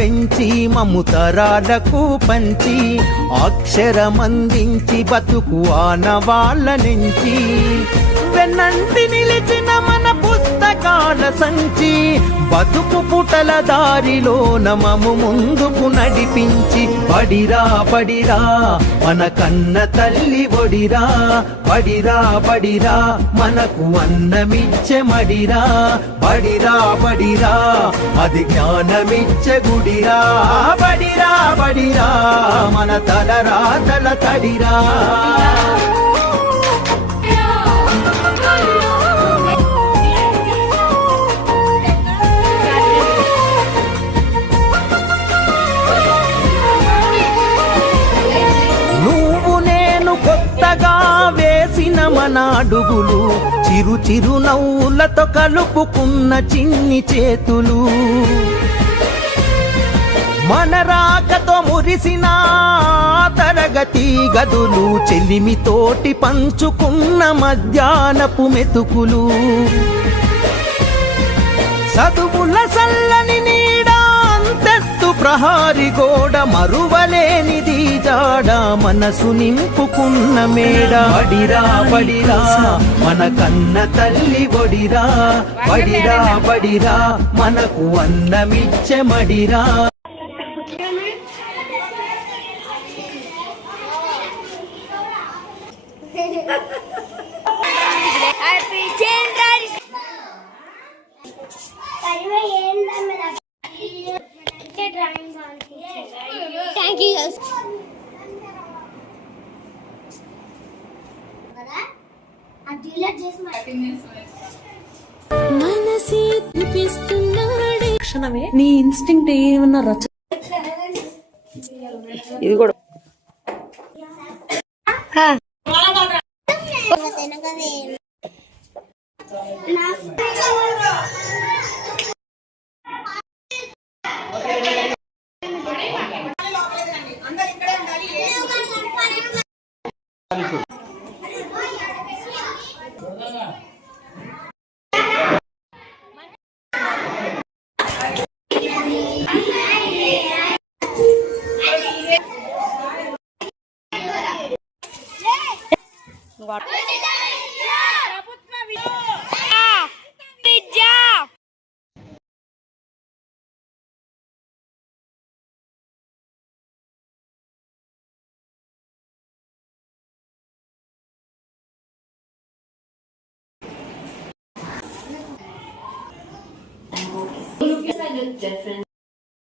పెంచి మమ్ము తరాలకు పంచి అక్షరమందించి బతుకు ఆనవాళ్ళ నుంచి వెన్నంటి నిలిచిన మన పుస్తకాల సంచి బతుకు పుటల దారిలో నమము ముందుకు నడిపించి బడిరా బడిరా మన కన్న తల్లి ఒడిరా బడిరా బడిరా మనకు అన్నమిచ్చే మడిరా బడిరా బడిరా అది జ్ఞానమిచ్చే గుడిరా బడిరా బడిరా మన తలరాతల తడిరా కొత్తగా వేసిన మన అడుగులు చిరు చిరు నవ్వులతో కలుపుకున్న చిన్ని చేతులు మన రాకతో మురిసిన తరగతి గదులు చెలిమితోటి పంచుకున్న మధ్యాహ్నపు మెతుకులు చదువుల సల్లని నీడా అంతెత్తు ప్రహారి గోడ మరువలేనిది జాడ మనసు నింపుకున్న మేడ బడిరా బడిరా మన కన్న తల్లి ఒడిరా బడిరా బడిరా మనకు అన్నమిచ్చే మడిరా Thank you. క్షణమే నీ ఇన్స్టింక్ట్ ఏమన్నా రచ ఇది కూడా Different.